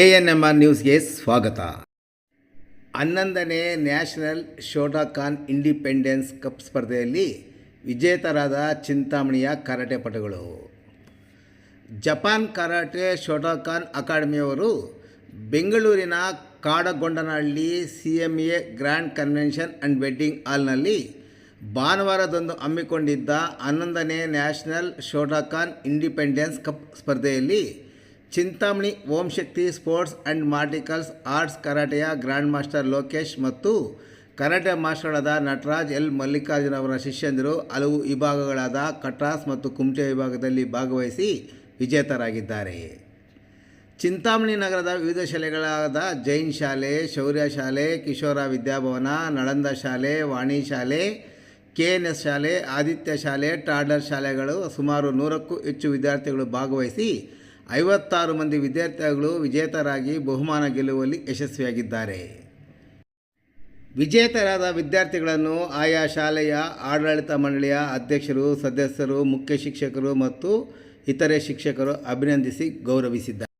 ANMR ನ್ಯೂಸ್ಗೆ ಸ್ವಾಗತ. 11ನೇ ನ್ಯಾಷನಲ್ ಶೋಟೋಕಾನ್ ಇಂಡಿಪೆಂಡೆನ್ಸ್ ಕಪ್ ಸ್ಪರ್ಧೆಯಲ್ಲಿ ವಿಜೇತರಾದ ಚಿಂತಾಮಣಿಯ ಕರಾಟೆ ಪಟುಗಳು. ಜಪಾನ್ ಕರಾಟೆ ಶೋಟೋಕಾನ್ ಅಕಾಡೆಮಿಯವರು ಬೆಂಗಳೂರಿನ Kadagondanahalli CMA grand convention and wedding ಹಾಲ್ನಲ್ಲಿ ಭಾನುವಾರದಂದು ಹಮ್ಮಿಕೊಂಡಿದ್ದ 11ನೇ ನ್ಯಾಷನಲ್ ಶೋಟೋಕಾನ್ ಇಂಡಿಪೆಂಡೆನ್ಸ್ ಕಪ್ ಸ್ಪರ್ಧೆಯಲ್ಲಿ Chintamani Om Shakti sports and martial arts ಕರಾಟೆಯ ಗ್ರ್ಯಾಂಡ್ ಮಾಸ್ಟರ್ ಲೋಕೇಶ್ ಮತ್ತು ಕರಾಟೆ ಮಾಸ್ಟರ್ಗಳಾದ ನಟರಾಜ್ ಎಲ್ ಮಲ್ಲಿಕಾರ್ಜುನ್ ಅವರ ಶಿಷ್ಯಂದಿರು ಹಲವು ವಿಭಾಗಗಳಾದ ಕಟಾಸ್ ಮತ್ತು ಕುಮಟೆ ವಿಭಾಗದಲ್ಲಿ ಭಾಗವಹಿಸಿ ವಿಜೇತರಾಗಿದ್ದಾರೆ. ಚಿಂತಾಮಣಿ ನಗರದ ವಿವಿಧ ಶಾಲೆಗಳಾದ ಜೈನ್ ಶಾಲೆ, ಶೌರ್ಯ ಶಾಲೆ, ಕಿಶೋರ ವಿದ್ಯಾಭವನ, ನಳಂದ ಶಾಲೆ, ವಾಣಿ ಶಾಲೆ, KNS ಶಾಲೆ, ಆದಿತ್ಯ ಶಾಲೆ, ಟಾಡರ್ ಶಾಲೆಗಳು ಸುಮಾರು 100ಕ್ಕೂ ಹೆಚ್ಚು ವಿದ್ಯಾರ್ಥಿಗಳು ಭಾಗವಹಿಸಿ 56 ಮಂದಿ ವಿದ್ಯಾರ್ಥಿಗಳು ವಿಜೇತರಾಗಿ ಬಹುಮಾನ ಗೆಲ್ಲುವಲ್ಲಿ ಯಶಸ್ವಿಯಾಗಿದ್ದಾರೆ. ವಿಜೇತರಾದ ವಿದ್ಯಾರ್ಥಿಗಳನ್ನು ಆಯಾ ಶಾಲೆಯ ಆಡಳಿತ ಮಂಡಳಿಯ ಅಧ್ಯಕ್ಷರು, ಸದಸ್ಯರು, ಮುಖ್ಯ ಶಿಕ್ಷಕರು ಮತ್ತು ಇತರೆ ಶಿಕ್ಷಕರು ಅಭಿನಂದಿಸಿ ಗೌರವಿಸಿದ್ದಾರೆ.